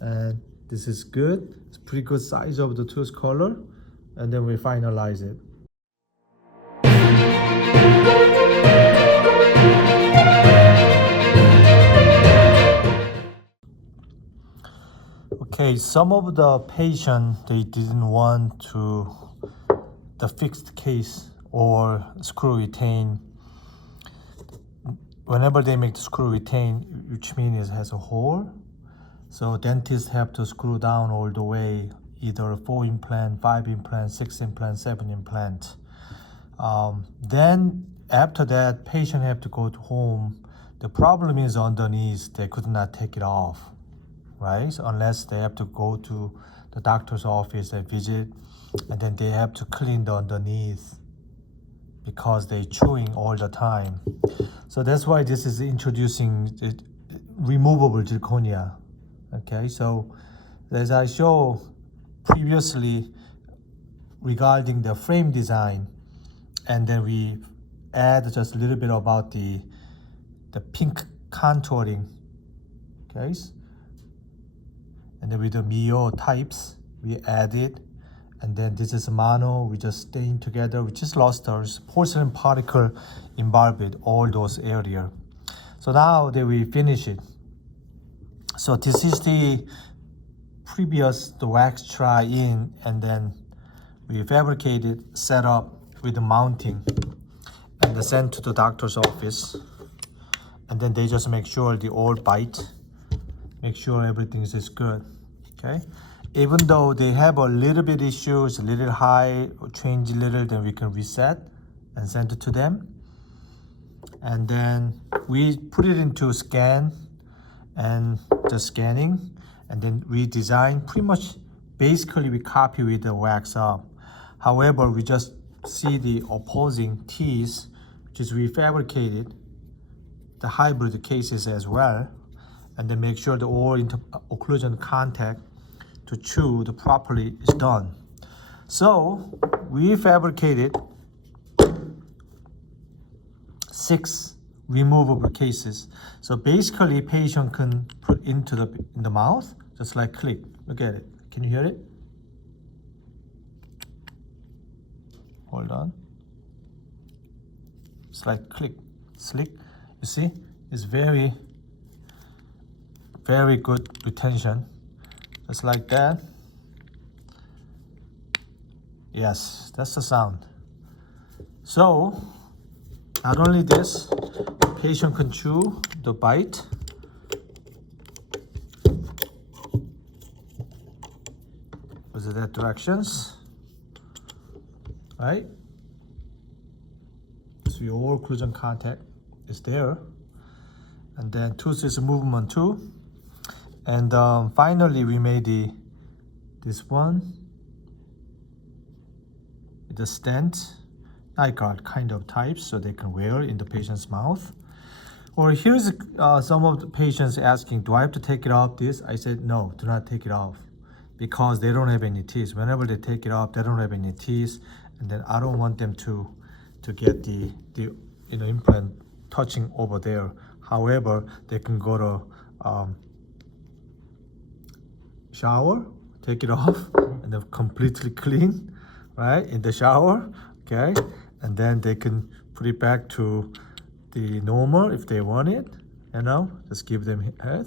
And this is good. It's pretty good size of the tooth color. And then we finalize it. Okay, some of the patient, they didn't want to the fixed case or screw retain. Whenever they make the screw retain, which means it has a hole, so dentists have to screw down all the way, either 4 implant, 5 implant, 6 implant, 7 implant. Then after that, patient have to go to home. The problem is underneath, they could not take it off, right? So unless they have to go to the doctor's office and visit, and then they have to clean the underneath because they chewing all the time. So that's why this is introducing the removable zirconia. Okay, so as I show previously regarding the frame design, and then we add just a little bit about the pink contouring, okay? And then with the Mio types, we added, and then this is mono, we just stain together, which is lusters, porcelain particle involved all those areas. So now that we finish it. So this is the previous, the wax try in, and then we fabricated, set up with the mounting, and then sent to the doctor's office. And then they just make sure the all bite, make sure everything is good, okay? Even though they have a little bit issues, a little high, or change a little, then we can reset and send it to them. And then we put it into scan and the scanning, and then we design pretty much, basically we copy with the wax up. However, we just see the opposing teeth, which is we fabricated the hybrid cases as well, and then make sure the all occlusion contact to chew the properly is done. So we fabricated 6 removable cases. So basically patient can put into in the mouth, just like click. Look at it. Can you hear it? Hold on. It's like click, slick. You see, it's very, very good retention. Just like that. Yes, that's the sound. So, not only this, patient can chew the bite. Was it that directions? Right? So your occlusion contact is there. And then tooth is movement too. And finally we made this one, the stent, icard kind of types, so they can wear in the patient's mouth. Or here's some of the patients asking, do I have to take it off this? I said, no, do not take it off, because they don't have any teeth. Whenever they take it off, they don't have any teeth, and then I don't want them to get the implant touching over there. However, they can go to shower, take it off, and then completely clean, right, in the shower, okay? And then they can put it back to the normal if they want it, just give them head.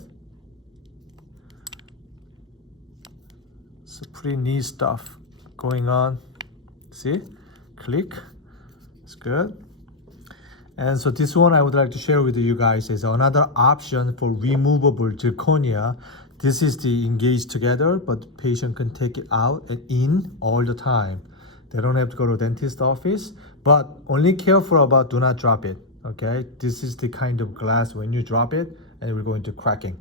It's pretty neat stuff going on. See, click, it's good. And so this one I would like to share with you guys is another option for removable zirconia. This is the engaged together, but patient can take it out and in all the time. They don't have to go to dentist office, but only careful about do not drop it, okay? This is the kind of glass when you drop it and we're going to cracking.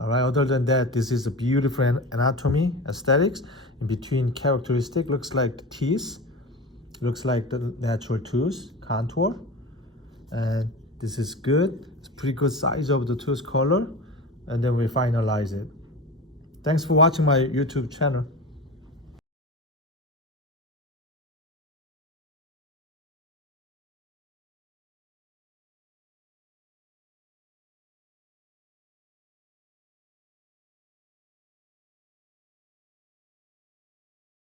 All right, other than that, this is a beautiful anatomy, aesthetics. In between characteristic, looks like the teeth, looks like the natural tooth contour. And this is good. It's pretty good size of the tooth color. And then we finalize it. Thanks for watching my YouTube channel.